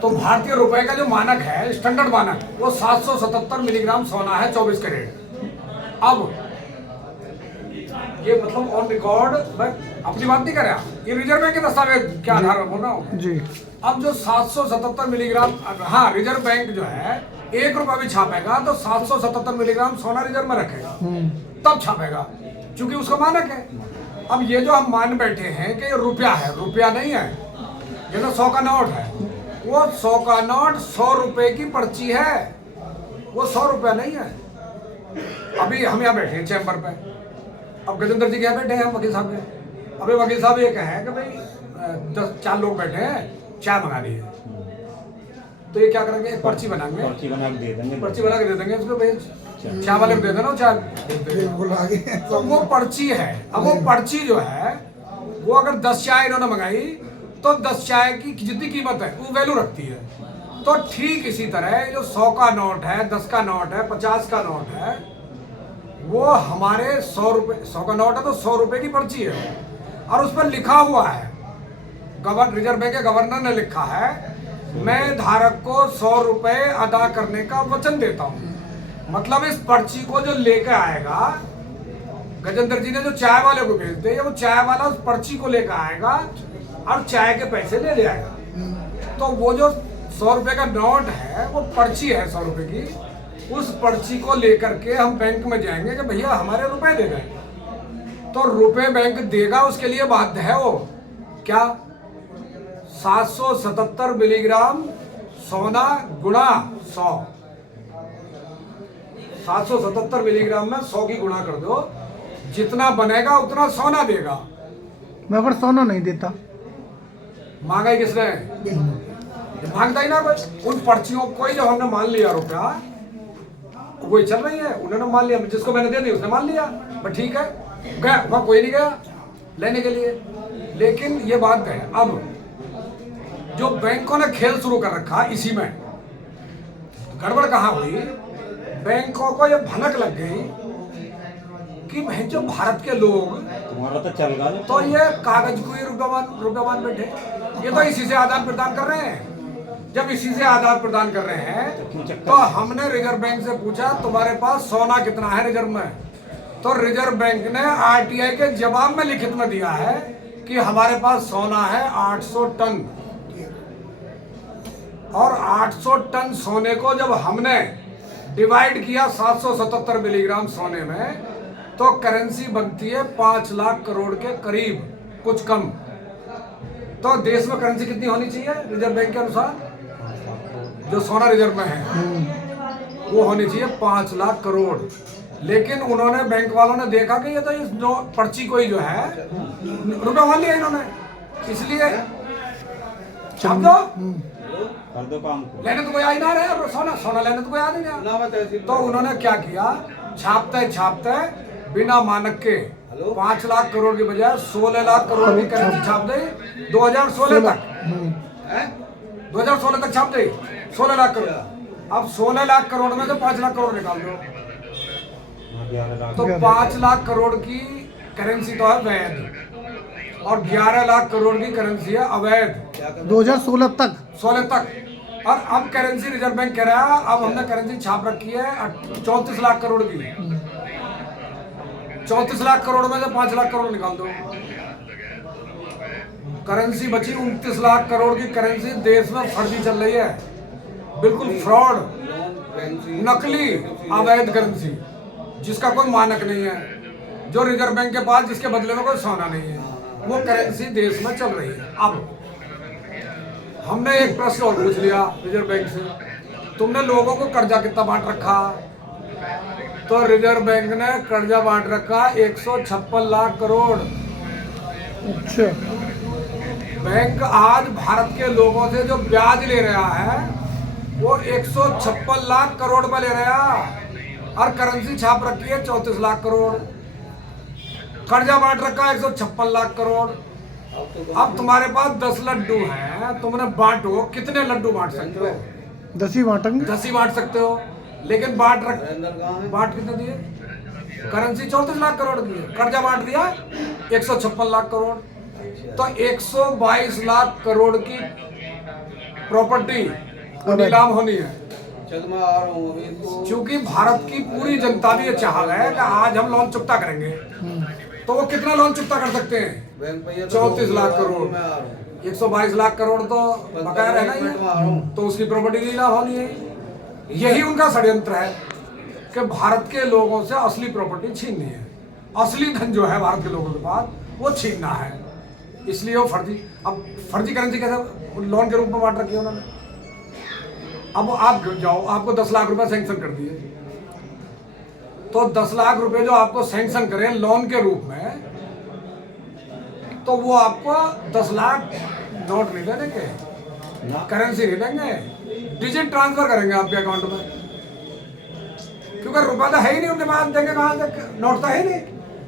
तो भारतीय रुपए का जो मानक है, स्टैंडर्ड मानक, वो 777 मिलीग्राम सोना है 24 कैरेट। अब ये मतलब ऑन रिकॉर्ड, मैं अपनी बात नहीं कर रहा, ये रिजर्व बैंक के दस्तावेज के आधार पर बोल रहा हूँ जी। अब जो 777 मिलीग्राम, हाँ, रिजर्व बैंक जो है 1 रुपया भी छापेगा तो 777 मिलीग्राम सोना रिजर्व में रखेगा, तब छापेगा, क्योंकि उसका मानक है। अब ये जो हम मान बैठे हैं कि ये रुपया है, रुपया नहीं है। जैसे 100 का नोट है, वो 100 का नोट 100 रुपए की पर्ची है, वो 100 रुपया नहीं है। अभी हम यहाँ बैठे हैं चैम्बर पे, अब गजेंद्र जी के यहाँ बैठे हैं वकील साहब के। अभी वकील साहब ये कहें कि भाई 4 लोग बैठे हैं, चाय मंगानी है, तो ये क्या करेंगे, एक पर्ची बनाएंगे, पर्ची बना के दे देंगे, पर्ची बना के दे देंगे उसको, भेज चाय वाले को दे देना, चाय। तो वो पर्ची है। अब वो पर्ची जो है, वो अगर 10 चाय इन्होंने मंगाई तो 10 चाय की जितनी कीमत है वो वैल्यू रखती है। तो ठीक इसी तरह जो 100 का नोट है, 10 का नोट है, 50 का नोट है, वो हमारे 100 रुपए, 100 का नोट है तो 100 रुपए की पर्ची है, और उस पर लिखा हुआ है, रिजर्व बैंक के गवर्नर ने लिखा है, मैं धारक को 100 रुपए अदा करने का वचन देता हूँ। मतलब इस पर्ची को जो लेकर आएगा, गजेंद्र जी ने जो चाय वाले को भेज दे, वो चाय वाला उस पर्ची को लेकर आएगा और चाय के पैसे ले जाएगा। तो वो जो 100 रुपए का नोट है, वो पर्ची है 100 रुपए की, उस पर्ची को लेकर के हम बैंक में जाएंगे कि भैया हमारे रुपए दे दें, तो रुपए बैंक देगा, उसके लिए बाध्य है वो क्या, 777 मिलीग्राम सोना गुणा 100, 777 मिलीग्राम में 100 की गुणा कर दो, जितना बनेगा उतना सोना देगा। मैं पर सोना नहीं देता। मांगा ही किसने, मांगता ही ना कोई। उन पर्चियों को ही जब हमने मान लिया रुपया, वही चल रही है, उन्होंने मान लिया, जिसको मैंने दे दी उसने मान लिया, बस ठीक है, गया वहां, कोई नहीं गया लेने के लिए। लेकिन ये बात है, अब जो बैंकों ने खेल शुरू कर रखा इसी में, गड़बड़ कहाँ हुई, बैंकों को ये भनक लग गई कि भाई जो भारत के लोग, तुम्हारा तो चल गया, तो ये कागज को ही रुपयावान बैठे, ये तो इसी से आदान प्रदान कर रहे हैं। जब इसी से आदान प्रदान कर रहे हैं, तो हमने रिजर्व बैंक से पूछा तुम्हारे पास सोना कितना है रिजर्व में, तो रिजर्व बैंक ने आरटीआई के जवाब में लिखित में दिया है कि हमारे पास सोना है 800 टन। और 800 टन सोने को जब हमने डिवाइड किया 777 मिलीग्राम सोने में, तो करेंसी बनती है 5 लाख करोड़ के करीब, कुछ कम। तो देश में करेंसी कितनी होनी चाहिए रिजर्व बैंक के अनुसार, जो सोना रिजर्व में है वो होनी चाहिए 5 लाख करोड़। लेकिन उन्होंने, बैंक वालों ने देखा कि ये तो इस पर्ची को ही जो है रुपया मान लिया इन्होंने, इसलिए छाप दो, कर दो काम को। लेने तो कोई आ ही ना रहे, सोना लेने तो कोई आ नहीं रहा। तो उन्होंने क्या किया, छापते बिना मानक के 5 लाख करोड़ की बजाय 16 लाख करोड़ की करेंसी छाप दी 2016 तक, 2016 तक छाप दी 16 लाख करोड़। अब 16 लाख करोड़ में से 5 लाख करोड़ निकाल दो, तो 5 लाख करोड़ की करेंसी तो है वैध, और 11 लाख करोड़ की करेंसी है अवैध 2016 तक। 16 तक। और अब करेंसी रिजर्व बैंक कह रहा है, अब हमने करेंसी छाप रखी है 34 लाख करोड़ की, 34 लाख करोड़ में से 5 लाख करोड़ निकाल दो, करेंसी बची 29 लाख करोड़ की करेंसी देश में फर्जी चल रही है, बिल्कुल फ्रॉड, नकली अवैध करेंसी, जिसका कोई मानक नहीं है, जो रिजर्व बैंक के पास, जिसके बदले में कोई सोना नहीं है, वो करेंसी देश में चल रही है। अब हमने एक प्रश्न और पूछ लिया रिजर्व बैंक से, तुमने लोगों को कर्जा कितना बांट रखा, तो रिजर्व बैंक ने कर्जा बांट रखा 156 लाख करोड़। अच्छा, बैंक आज भारत के लोगों से जो ब्याज ले रहा है वो 156 लाख करोड़ में ले रहा है, और करेंसी छाप रखी है 34 लाख करोड़, कर्जा बांट रखा है 156 लाख करोड़। अब तुम्हारे पास 10 लड्डू हैं, तुमने बांटो, कितने लड्डू बांट सकते हो, 10 ही बांटेंगे, 10 ही बांट सकते हो, लेकिन बांट कितने दिए, करेंसी 34 लाख करोड़ की है, कर्जा बांट दिया 156 लाख करोड़, तो 122 लाख करोड़ की प्रॉपर्टी वो नीलाम होनी है। चल मैं आ रहा हूँ अभी तो। क्योंकि भारत की पूरी जनता भी ये चाह रहा है कि आज हम लोन चुकता करेंगे, तो वो कितना लोन चुकता कर सकते हैं? बैंक पे ये 34 लाख करोड़, मैं आ रहा हूँ। 122 लाख करोड़ तो बकाया रहना ही मिनट में आ रहा है, हूँ। तो उसकी प्रॉपर्टी नीलाम होनी है। यही उनका षड्यंत्र है कि भारत के लोगों से असली प्रॉपर्टी छीननी है, असली धन जो है भारत के लोगों के पास वो छीनना है। इसलिए वो फर्जी, अब फर्जी करेंसी कैसे लोन के रूप में बांट रखी है उन्होंने। अब आप जाओ, आपको 10 लाख रुपए सैंक्शन कर दिए, तो 10 लाख रुपए जो आपको सैंक्शन करें लोन के रूप में, तो वो आपको 10 लाख नोट नहीं देने के, ना करेंसी नहीं देंगे, डिजिट ट्रांसफर करेंगे आपके अकाउंट में। क्योंकि रुपया तो है ही नहीं उनके पास, देंगे कहाँ से? नोट तो है ही नहीं,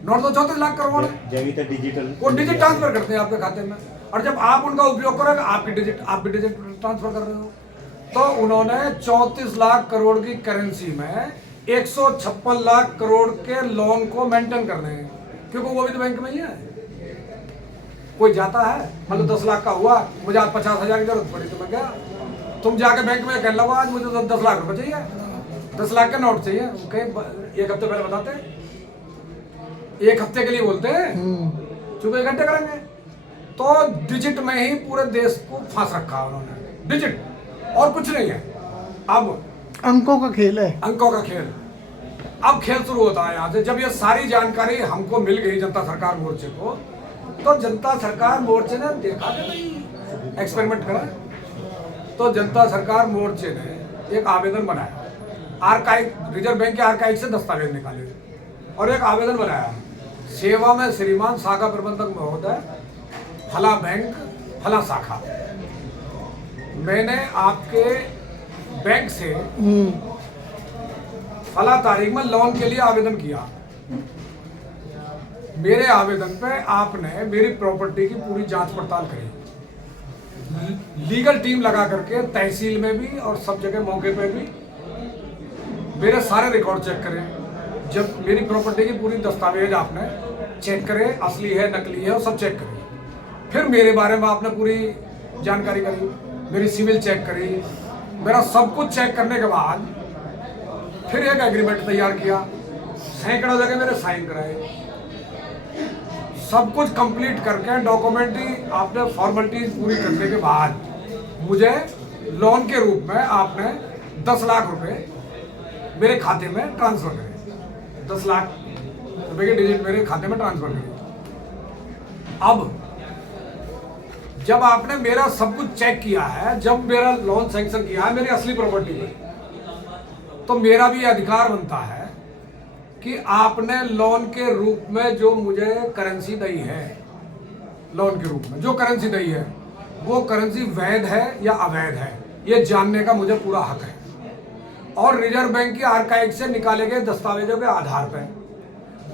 नोट तो 34 लाख करोड़ है। जब तो डिजिटल वो डिजिट ट्रांसफर करते हैं आपके खाते में, और जब आप उनका उपयोग करोगे आप भी डिजिट ट्रांसफर कर रहे हो। तो उन्होंने 34 लाख करोड़ की करेंसी में 156 लाख करोड़ के लोन को मेंटेन करने हैं, क्योंकि वो भी तो बैंक में ही है। कोई जाता है, मतलब 10 लाख का हुआ, मुझे आज 50,000 की जरूरत पड़ी तो मैं गया, तुम जाके बैंक में कह लो आज मुझे तो 10 लाख रुपए चाहिए, 10 लाख के नोट चाहिए, कहीं एक हफ्ते पहले बताते, एक हफ्ते के लिए बोलते हैं, चुप इकट्ठे करेंगे। तो डिजिट में ही पूरे देश को फांस रखा उन्होंने, डिजिट और कुछ नहीं है। अब अंकों का खेल है। अंकों का खेल, अब खेल शुरू होता है यहाँ से। जब ये सारी जानकारी हमको मिल गई जनता सरकार मोर्चे को, तो जनता सरकार मोर्चे ने देखा कि भाई एक्सपेरिमेंट करा, तो जनता सरकार मोर्चे ने एक आवेदन बनाया, आर्काइव, रिजर्व बैंक के आर्काइव से दस्तावेज निकाले और एक आवेदन बनाया, सेवा में श्रीमान शाखा प्रबंधक महोदय, फला बैंक, फला शाखा, मैंने आपके बैंक से फला तारीख में लोन के लिए आवेदन किया। मेरे आवेदन पे आपने मेरी प्रॉपर्टी की पूरी जांच पड़ताल करी, लीगल टीम लगा करके तहसील में भी और सब जगह मौके पे भी मेरे सारे रिकॉर्ड चेक करें। जब मेरी प्रॉपर्टी की पूरी दस्तावेज आपने चेक करे, असली है नकली है, वो सब चेक करें। फिर मेरे बारे में आपने पूरी जानकारी करी, मेरी सिविल चेक करी, मेरा सब कुछ चेक करने के बाद फिर एक एग्रीमेंट तैयार किया, सैकड़ों जगह मेरे साइन कराए, सब कुछ कंप्लीट करके डॉक्यूमेंट्री आपने फॉर्मेलिटीज पूरी करने के बाद मुझे लोन के रूप में आपने 10 लाख रुपए मेरे खाते में ट्रांसफर करे, 10 लाख रुपए के डिजिट मेरे खाते में ट्रांसफर करे। अब जब आपने मेरा सब कुछ चेक किया है, जब मेरा लोन सैंक्शन किया है मेरी असली प्रॉपर्टी में, तो मेरा भी अधिकार बनता है कि आपने लोन के रूप में जो मुझे करेंसी दी है, लोन के रूप में जो करेंसी दी है, वो करेंसी वैध है या अवैध है, ये जानने का मुझे पूरा हक है। और रिजर्व बैंक की आर्काइव से निकाले गए दस्तावेजों के आधार पर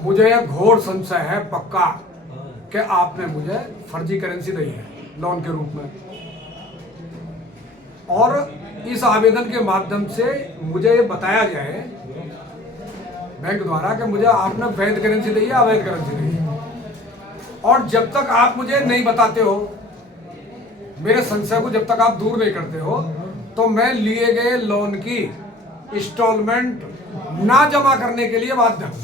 मुझे यह घोर संशय है पक्का कि आपने मुझे फर्जी करेंसी दी है लोन के रूप में। और इस आवेदन के माध्यम से मुझे ये बताया गया है बैंक द्वारा कि मुझे आपने वैध करेंसी दी है, अवैध करेंसी दी है। और जब तक आप मुझे नहीं बताते हो, मेरे संशय को जब तक आप दूर नहीं करते हो, तो मैं लिए गए लोन की इंस्टॉलमेंट ना जमा करने के लिए बाध्य हूं।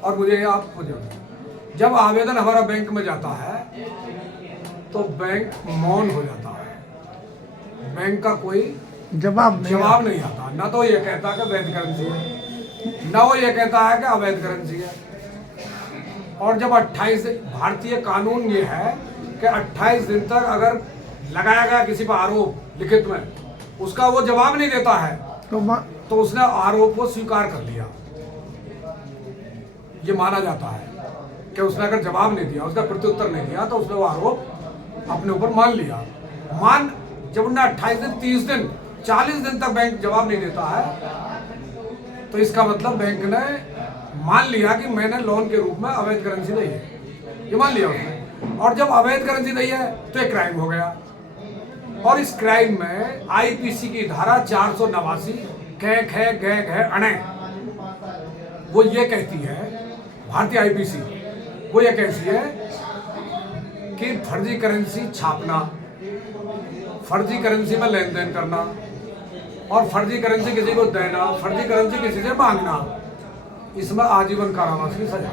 और मुझे आप जब आवेदन हमारा बैंक में जाता है तो बैंक मौन हो जाता है, बैंक का कोई जवाब नहीं आता। ना तो ये कहता है कि वैध करेंसी है, ना वो ये कहता है कि अवैध करेंसी है। और जब 28 भारतीय कानून ये है कि 28 दिन तक अगर लगाया गया किसी पर आरोप लिखित में, उसका वो जवाब नहीं देता है तो उसने आरोप को स्वीकार कर लिया। ये माना जाता है कि उसने अगर जवाब नहीं दिया, उसका प्रत्युत्तर नहीं दिया, तो उसने वो आरोप अपने ऊपर मान लिया। जब उन्हें 28 दिन, 30 दिन, 40 दिन तक बैंक जवाब नहीं देता है, तो इसका मतलब बैंक ने मान लिया कि मैंने लोन के रूप में अवैध करेंसी दी है, ये मान लिया उसने। और जब अवैध करेंसी दी है तो एक क्राइम हो गया। और इस क्राइम में आईपीसी की धारा 489 ख अणे वो ये कहती है, भारतीय आईपीसी वो ये कहती है कि फर्जी करेंसी छापना फर्जी करेंसी में लेन देन करना और फर्जी करेंसी किसी को देना, फर्जी करेंसी किसी से मांगना, इसमें आजीवन कारावास की सजा।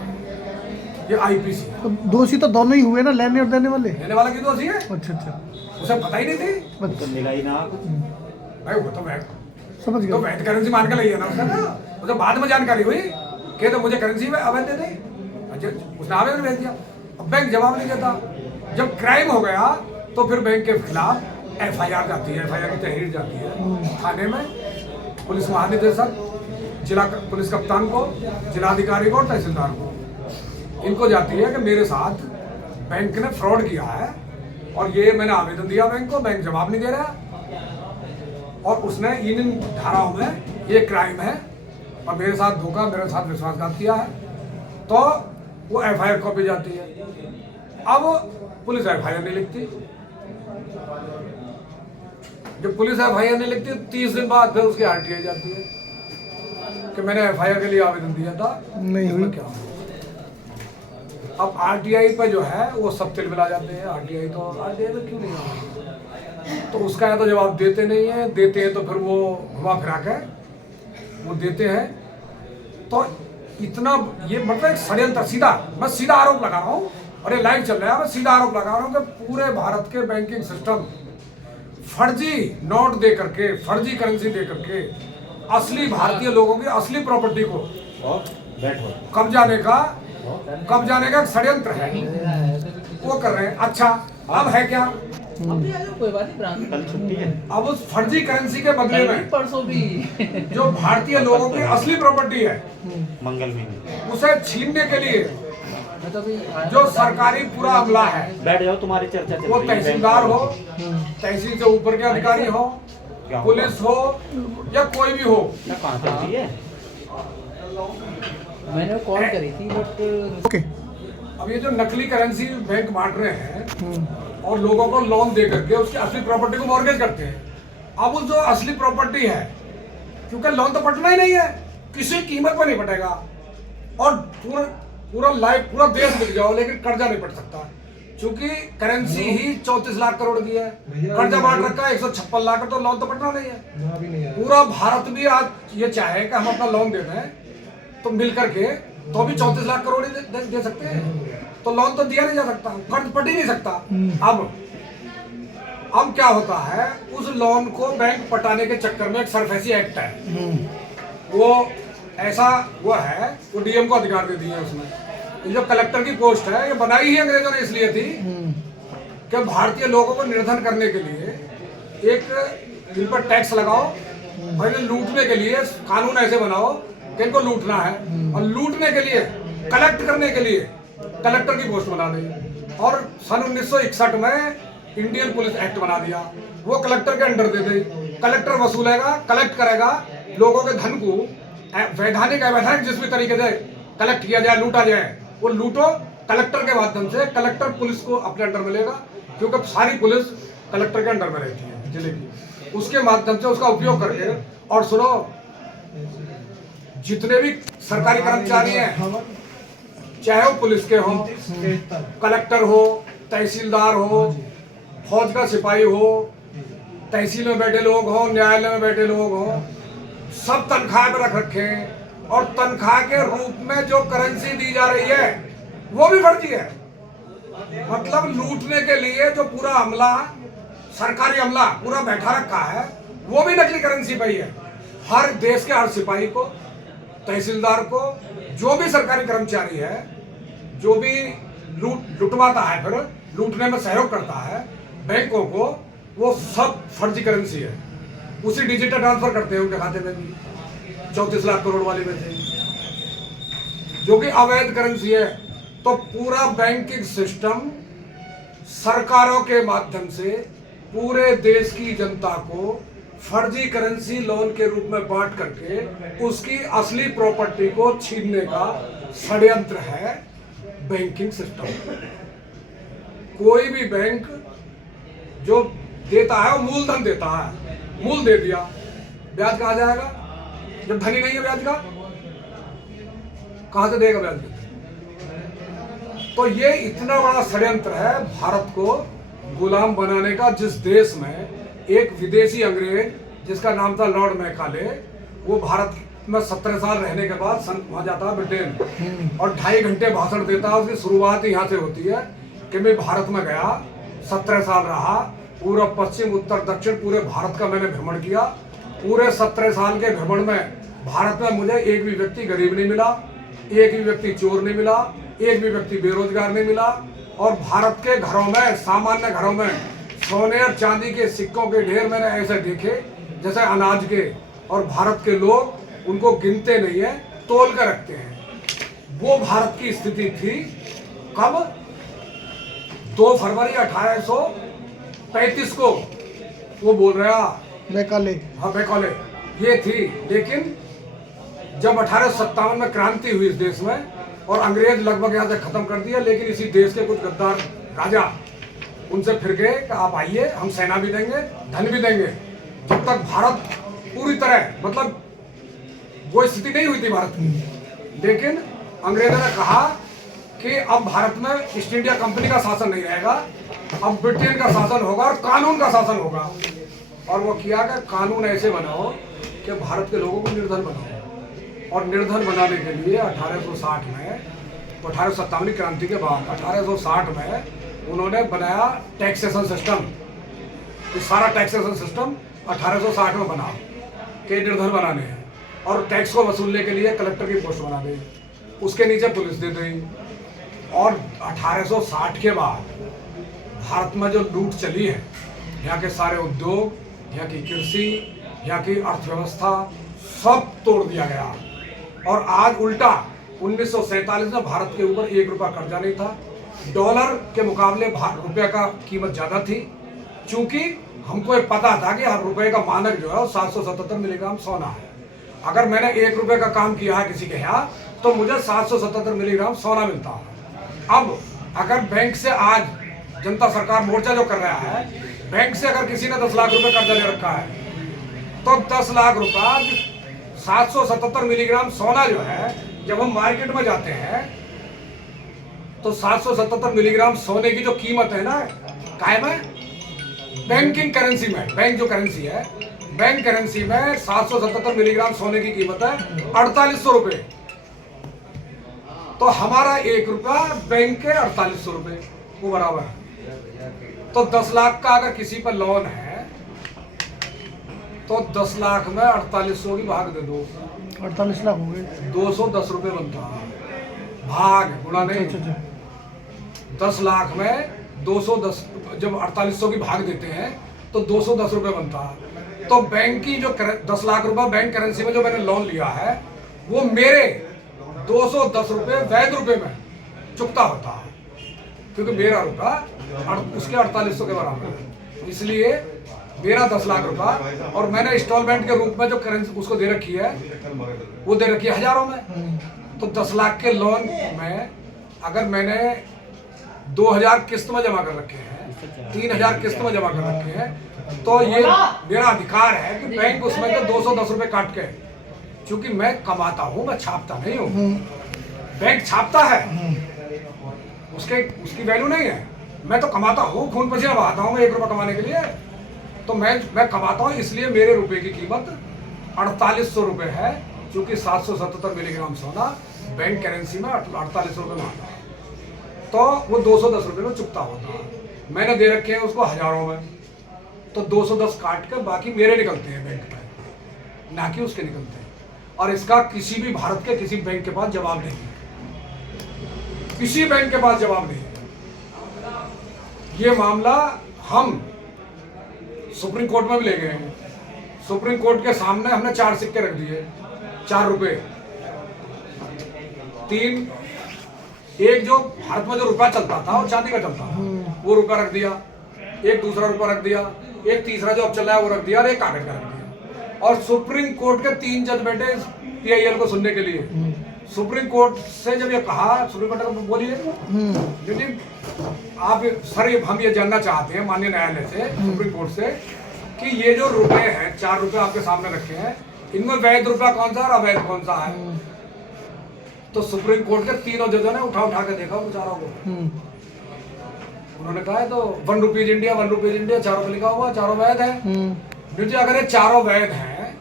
ये आईपीसी है। तो दोषी तो दोनों ही हुए ना, लेने और देने वाले। लेने वाला की दोषी है, अच्छा अच्छा, उसे पता ही नहीं थी तो मिला ही ना। भाई। वो तो वैध, समझ तो गया। वैध करेंसी मान के लिए ना उसने ना, उसे बाद में जानकारी हुई कि तो मुझे करेंसी में अवैध दे दी, उसने आवेदन भेज दिया। अब बैंक जवाब नहीं देता। जब क्राइम हो गया तो फिर बैंक के खिलाफ एफआईआर जाती है, एफआईआर की तहरीर जाती है थाने में। पुलिस महानिदेशक, जिला पुलिस कप्तान को, जिलाधिकारी को और तहसीलदार को, इनको जाती है कि मेरे साथ बैंक ने फ्रॉड किया है और ये मैंने आवेदन दिया बैंक को, बैंक जवाब नहीं दे रहा और उसने इन धाराओं में ये क्राइम है और मेरे साथ धोखा, मेरे साथ विश्वासघात किया है, तो वो एफआईआर कॉपी जाती है। अब पुलिस एफआईआर नहीं लिखती। जब पुलिस एफआईआर नहीं लिखती 30 दिन बाद फिर उसकी आरटीआई जाती है कि मैंने एफआईआर के लिए आवेदन दिया था, नहीं हुई। क्या हुआ? अब आरटीआई पे जो है वो सब तिलमिला जाते हैं। आरटीआई में क्यों नहीं आ, तो उसका या तो जवाब देते नहीं है, देते हैं तो फिर वो घुमा फिरा के वो देते हैं। तो इतना ये मतलब एक षड्यंत्र, सीधा मैं सीधा आरोप लगा रहा हूँ और ये लाइव चल रहा है, मैं सीधा आरोप लगा रहा हूँ कि पूरे भारत के बैंकिंग सिस्टम फर्जी नोट दे करके, फर्जी करेंसी दे करके असली भारतीय लोगों की असली प्रॉपर्टी को और बैठो कब्जाने का एक षड्यंत्र है, वो कर रहे हैं। अच्छा, अब है क्या? कोई बात नहीं, ब्रांच कल छुट्टी है। अब उस फर्जी करेंसी के बदले में परसों भी जो भारतीय लोगों की असली प्रॉपर्टी है मंगल में उसे छीनने के लिए मैं तो अभी जो सरकारी पूरा अमला है, बैठ जाओ, तुम्हारी चर्चा चल वो रही है। तहसीलदार हो, तहसील से ऊपर के अधिकारी हो, क्या पुलिस हो या कोई भी हो, क्या कहाँ चलती है? मैंने कॉल करी थी बट ओके। अब ये जो नकली करेंसी बैंक बांट रहे हैं और लोगों को लोन दे करके उसकी असली प्रॉपर्टी को मॉर्गेज करते हैं। अब उस जो असली प्रॉपर्टी है, क्योंकि लोन तो पटना ही नहीं है, किसी कीमत पर नहीं पटेगा और पूरा लाइफ पूरा देश बिक जाओ लेकिन कर्जा नहीं पट सकता, क्योंकि करेंसी ही 34 लाख करोड़ की है, कर्जा बांट रखा है 156 लाख, तो लोन तो पटना नहीं है। पूरा भारत भी आज ये चाहे कि हम अपना लोन दे दें तो मिल करके तो भी 34 लाख करोड़ ही दे सकते हैं, तो लोन तो दिया नहीं जा सकता, कर्ज पट ही नहीं सकता। अब क्या होता है, उस लोन को बैंक पटाने के चक्कर में एक सरफेसी एक्ट है, वो ऐसा वो है, वो डीएम को अधिकार दे दिए उसमें। ये जो कलेक्टर की पोस्ट है ये बनाई ही अंग्रेजों ने इसलिए थी कि भारतीय लोगों को निर्धन करने के लिए एक इन पर टैक्स लगाओ और इन्हें लूटने के लिए कानून ऐसे बनाओ कि इनको लूटना है, और लूटने के लिए, कलेक्ट करने के लिए कलेक्टर की पोस्ट बना दी। और सन 1961 में इंडियन पुलिस एक्ट बना दिया, वो कलेक्टर के अंडर दे दी। कलेक्टर वसूलेगा, कलेक्ट करेगा, लोगों के धन को वैधानिक अवैधानिक जिस भी तरीके से कलेक्ट किया जाए, लूटा जाए, वो लूटो कलेक्टर के माध्यम से। कलेक्टर पुलिस को अपने अंडर में लेगा, क्योंकि सारी पुलिस कलेक्टर के अंडर में रहती है जिले की, उसके माध्यम से उसका उपयोग करके। और सुनो, जितने भी सरकारी कर्मचारी हैं, चाहे वो पुलिस के हो, कलेक्टर हो, तहसीलदार हो, फौज का सिपाही हो, तहसील में बैठे लोग हो, न्यायालय में बैठे लोग हो, सब तनख्वाह पे रख रखे हैं और तनख्वाह के रूप में जो करेंसी दी जा रही है वो भी फर्जी है। मतलब लूटने के लिए जो पूरा अमला, सरकारी अमला पूरा बैठा रखा है, वो भी नकली करेंसी पे ही है। हर देश के हर सिपाही को, तहसीलदार को, जो भी सरकारी कर्मचारी है, जो भी लुटवाता है, फिर लूटने में सहयोग करता है बैंकों को, वो सब फर्जी करेंसी है। उसी डिजिटल ट्रांसफर करते हैं उनके खाते में भी 34 लाख करोड़ वाले में थे, जो कि अवैध करेंसी है। तो पूरा बैंकिंग सिस्टम सरकारों के माध्यम से पूरे देश की जनता को फर्जी करेंसी लोन के रूप में बांट करके उसकी असली प्रॉपर्टी को छीनने का षड्यंत्र है बैंकिंग सिस्टम। कोई भी बैंक जो देता है वो मूलधन देता है, मूल दे दिया, ब्याज कहाँ जाएगा? जब धनी नहीं है ब्याज का कहां से देगा ब्याज? तो ये इतना बड़ा षड्यंत्र है भारत को गुलाम बनाने का जिस देश में एक विदेशी अंग्रेज जिसका नाम था लॉर्ड मैकाले, वो भारत में 17 साल रहने के बाद वहां जाता है ब्रिटेन और 2.5 घंटे भाषण देता है। उसकी शुरुआत ही यहाँ से होती है कि मैं भारत में गया, 17 साल रहा, पूर्व पश्चिम उत्तर दक्षिण पूरे भारत का मैंने भ्रमण किया। पूरे 17 साल के भ्रमण में भारत में मुझे एक भी व्यक्ति गरीब नहीं मिला, एक भी व्यक्ति चोर नहीं मिला, एक भी व्यक्ति बेरोजगार नहीं मिला। और भारत के घरों में, सामान्य घरों में सोने और चांदी के सिक्कों के ढेर मैंने ऐसे देखे जैसे अनाज के, और भारत के लोग उनको गिनते नहीं है, तोल कर रखते हैं। वो भारत की स्थिति थी कब? 2 फरवरी 1835 को। वो बोल रहा मैकाले। हाँ, मैकाले ये थी। लेकिन जब 1857 में क्रांति हुई इस देश में और अंग्रेज लगभग यहाँ से खत्म कर दिया, लेकिन इसी देश के कुछ गद्दार राजा उनसे फिर गए कि आप आइए, हम सेना भी देंगे, धन भी देंगे। जब तक भारत पूरी तरह, मतलब वो स्थिति नहीं हुई थी भारत की, लेकिन अंग्रेजों ने कहा कि अब भारत में ईस्ट इंडिया कंपनी का शासन नहीं रहेगा, अब ब्रिटेन का शासन होगा और कानून का शासन होगा। और वो किया कि कानून ऐसे बनाओ कि भारत के लोगों को निर्धन बनाओ। और निर्धन बनाने के लिए 1860 में, 1857 क्रांति के बाद 1860 में उन्होंने बनाया टैक्सेशन सिस्टम। ये सारा टैक्सेशन सिस्टम 1860 में बना कि निर्धन बनाने हैं, और टैक्स को वसूलने के लिए कलेक्टर की पोस्ट बना दी, उसके नीचे पुलिस दे दी। और 1860 के बाद भारत में जो लूट चली है, यहाँ के सारे उद्योग, यहाँ की कृषि, यहाँ की अर्थव्यवस्था सब तोड़ दिया गया। और आज उल्टा 1947 में भारत के ऊपर 1 रुपया कर्जा नहीं था। डॉलर के मुकाबले रुपये का कीमत ज़्यादा थी, क्योंकि हमको ये पता था कि हर रुपये का मानक जो है वो 777 मिलीग्राम सोना है। अगर मैंने 1 रुपये का काम किया है किसी के यहाँ, तो मुझे 777 मिलीग्राम सोना मिलता है। अब अगर बैंक से, आज जनता सरकार मोर्चा जो कर रहा है, बैंक से अगर किसी ने 10 लाख रुपए कर्जा ले रखा है, तो 10 लाख रुपया 777 मिलीग्राम सोना जो है, जब हम मार्केट में जाते हैं तो 777 मिलीग्राम सोने की जो कीमत है ना, कायम है बैंकिंग करेंसी में। बैंक जो करेंसी है, बैंक करेंसी में 777 मिलीग्राम सोने की कीमत है 4800 रुपये। तो हमारा 1 रुपया बैंक के 4800 रुपये वो बराबर है। तो 10 लाख का अगर किसी पर लोन है, तो 10 लाख में 4800 की भाग दे दो, 48 लाख हो गए, 210 रुपये बनता है। भाग गुणा नहीं, 10 लाख में 210, जब 4800 की भाग देते हैं तो 210 रुपये बनता है। तो बैंक की जो 10 लाख रुपए बैंक करेंसी में जो मैंने लोन लिया है, वो मेरे 210 रुपये वैध रुपये में चुकता होता है, क्योंकि मेरा रुपया उसके 4800 के बराबर है। इसलिए मेरा 10 लाख रुपया, और मैंने इंस्टॉलमेंट के रूप में जो करेंसी उसको दे रखी है, वो दे रखी है हजारों में। तो 10 लाख के लोन में अगर मैंने 2000 किस्त में जमा कर रखे हैं, 3000 किस्त में जमा कर रखे हैं, तो ये मेरा अधिकार है कि बैंक उसमें से 210 रुपये काट के, क्योंकि मैं कमाता हूँ, मैं छापता नहीं हूँ। बैंक छापता है, उसकी वैल्यू नहीं है। मैं तो कमाता हूँ, खून पसीना बहाता हूँ मैं 1 रुपया कमाने के लिए। तो मैं कमाता हूँ, इसलिए मेरे रुपए की कीमत 4800 रुपये है, क्योंकि 777 मिलीग्राम सोना बैंक करेंसी में 4800 रुपये में आता है। तो वो 210 रुपये में चुकता होता है। मैंने दे रखे हैं उसको हजारों में, तो 210 काट कर बाकी मेरे निकलते हैं बैंक में, ना कि उसके निकलते हैं। और इसका किसी भी भारत के किसी बैंक के पास जवाब नहीं है, किसी बैंक के पास जवाब नहीं है। ये मामला हम सुप्रीम कोर्ट में भी ले गए हैं। सुप्रीम कोर्ट के सामने हमने 4 सिक्के रख दिए, 4 रुपए, 3, एक जो भारत में जो रुपया चलता था और चांदी का चलता था, वो रुपया रख दिया, एक दूसरा रुपया रख दिया, एक तीसरा जो अब चल रहा है वो रख दिया, और एक कागज का रख दिया। और सुप्रीम कोर्ट के 3 जज बैठे PIL को सुनने के लिए। सुप्रीम कोर्ट से जब ये कहा, सुप्रीम कोर्ट को बोलिए, लेकिन आप सर हम ये जानना चाहते हैं माननीय न्यायालय से, सुप्रीम कोर्ट से, कि ये जो रुपए हैं, 4 रुपए आपके सामने रखे हैं, इनमें वैध रुपया कौन सा और अवैध कौन सा है? तो सुप्रीम कोर्ट के तीनों जजों ने उठा के देखा बेचारों को, उन्होंने कहा है तो 1 रुपीज इंडिया 1 रुपीज इंडिया, चारों पे लिखा हुआ, चारों वैध है। मुझे अगर ये चारों वैध हैं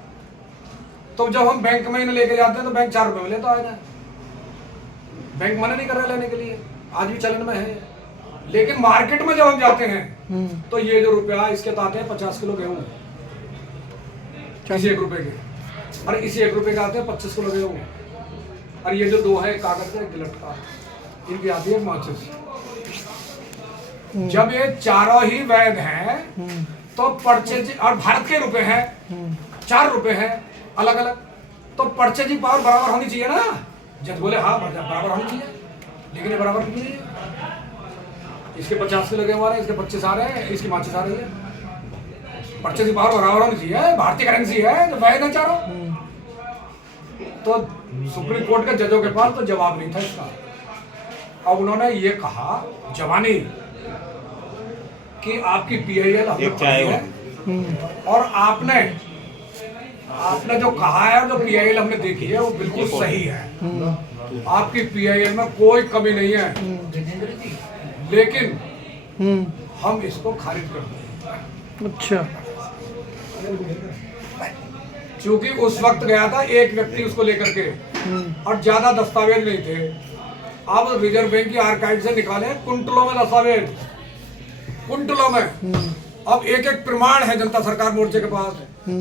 तो जब हम बैंक में इन्हें लेके जाते हैं तो बैंक 4 रुपए में लेता है। बैंक मना नहीं कर रहा लेने के लिए, आज भी चलन में है। लेकिन मार्केट में जब हम जाते हैं तो ये जो रुपया इसके आते हैं 50 किलो गेहूं, इसी 1 रुपए के, और इसी 1 रुपए के आते हैं 25 किलो गेहूं, और ये जो 2 है कागज का गिलट का, इनकी आती है 25। जब ये चारों ही वैध हैं तो पर्चेज, और भारत के रुपए हैं 4 रुपए हैं अलग अलग, तो परचेजिंग पावर बराबर होनी चाहिए ना। जज बोले हाँ बराबर होनी चाहिए, लेकिन ये बराबर क्यों नहीं है? इसके 50 किलो गेहूं आ रहे हैं, इसके 25 आ रहे हैं, इसकी 25 आ रही है। परचेजिंग पावर बराबर होनी चाहिए, भारतीय करेंसी है तो वैध है चारों। तो सुप्रीम कोर्ट के जजों के पास तो जवाब नहीं था इसका। अब उन्होंने ये कहा जवानी कि आपकी PIL हमने पढ़ी है और आपने जो कहा है और जो PIL हमने देखी है वो बिल्कुल सही है। आपकी PIL में कोई कमी नहीं है, लेकिन हम इसको खारिज करते हैं। अच्छा, क्योंकि उस वक्त गया था एक व्यक्ति उसको लेकर के और ज्यादा दस्तावेज नहीं थे। अब रिजर्व बैंक की आर्काइव से निकाले कुंटलों में दस्तावेज, कुंटलों में। अब एक एक प्रमाण है जनता सरकार मोर्चे के पास,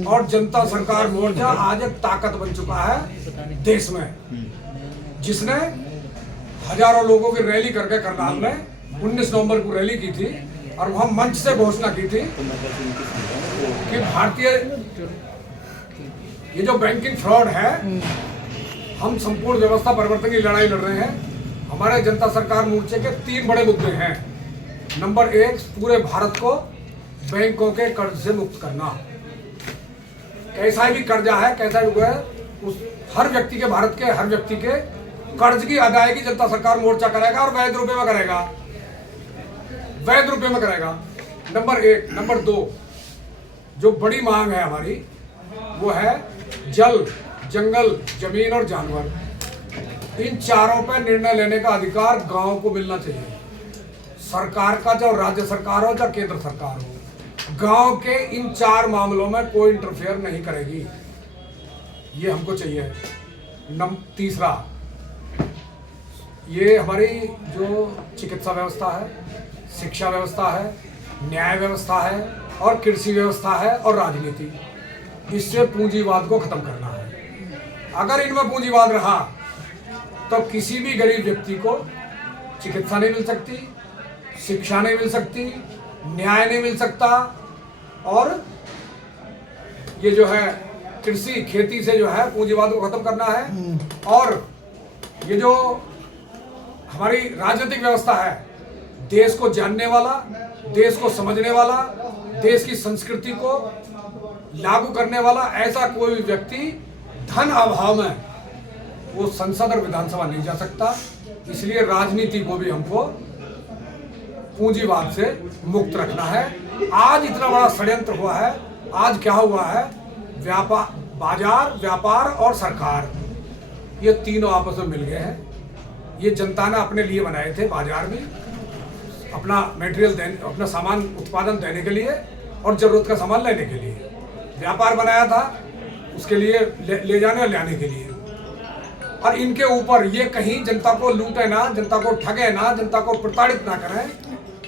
और जनता सरकार मोर्चा आज एक ताकत बन चुका है देश में, जिसने हजारों लोगों की रैली करके करनाल में 19 नवंबर को रैली की थी और वहां मंच से घोषणा की थी कि भारतीय ये जो बैंकिंग फ्रॉड है, हम संपूर्ण व्यवस्था परिवर्तन की लड़ाई लड़ रहे हैं। हमारे जनता सरकार मोर्चे के 3 बड़े मुद्दे हैं। नंबर 1, पूरे भारत को बैंकों के कर्ज से मुक्त करना। कैसा भी कर्जा है, कैसा भी है, उस हर व्यक्ति के, भारत के हर व्यक्ति के कर्ज की अदायगी जनता सरकार मोर्चा करेगा और वैध रुपए में करेगा, वैध रुपए में करेगा। नंबर 1। नंबर 2, जो बड़ी मांग है हमारी वो है जल, जंगल, जमीन और जानवर। इन चारों पर निर्णय लेने का अधिकार गांव को मिलना चाहिए। सरकार का, चाहे राज्य सरकार हो चाहे केंद्र सरकार हो, गांव के इन 4 मामलों में कोई इंटरफेयर नहीं करेगी, ये हमको चाहिए। तीसरा, ये हमारी जो चिकित्सा व्यवस्था है, शिक्षा व्यवस्था है, न्याय व्यवस्था है और कृषि व्यवस्था है और राजनीति, इससे पूंजीवाद को खत्म करना है। अगर इनमें पूंजीवाद रहा तो किसी भी गरीब व्यक्ति को चिकित्सा नहीं मिल सकती, शिक्षा नहीं मिल सकती, न्याय नहीं मिल सकता, और ये जो है कृषि, खेती से जो है पूंजीवाद को खत्म करना है। और ये जो हमारी राजनीतिक व्यवस्था है, देश को जानने वाला, देश को समझने वाला, देश की संस्कृति को लागू करने वाला ऐसा कोई व्यक्ति धन अभाव में वो संसद और विधानसभा नहीं जा सकता। इसलिए राजनीति को भी हमको पूंजीवाद से मुक्त रखना है। आज इतना बड़ा षड्यंत्र हुआ है, आज क्या हुआ है, बाजार, व्यापार और सरकार, ये तीनों आपस में मिल गए हैं। ये जनता ने अपने लिए बनाए ले बाजार में, अपना मटेरियल देने, अपना सामान उत्पादन देने के लिए और जरूरत का सामान लेने के लिए। व्यापार बनाया था उसके लिए, ले जाने और लाने के लिए। और इनके ऊपर ये कहीं जनता को लूटे ना, जनता को ठगे ना, जनता को प्रताड़ित ना करें,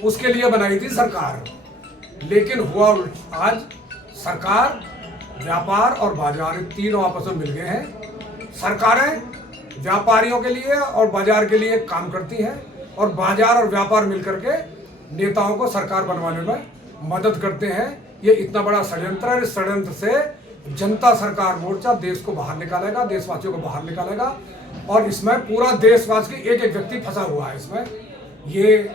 उसके लिए बनाई थी सरकार। लेकिन हुआ आज सरकार, व्यापार और बाजार तीनों आपस में मिल गए हैं। सरकारें व्यापारियों के लिए और बाजार के लिए काम करती हैं और बाजार और व्यापार मिलकर के नेताओं को सरकार बनवाने में मदद करते हैं। ये इतना बड़ा षड्यंत्र है। इस षड्यंत्र से जनता सरकार मोर्चा देश को बाहर निकालेगा, देशवासियों को बाहर निकालेगा, और इसमें पूरा देशवासी एक एक व्यक्ति फंसा हुआ है इसमें। ये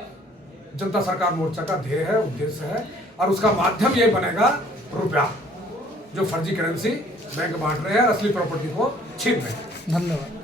जनता सरकार मोर्चा का ध्येय है, उद्देश्य है, और उसका माध्यम ये बनेगा रुपया, जो फर्जी करेंसी बैंक बांट रहे हैं, असली प्रॉपर्टी को छीन रहे हैं। धन्यवाद।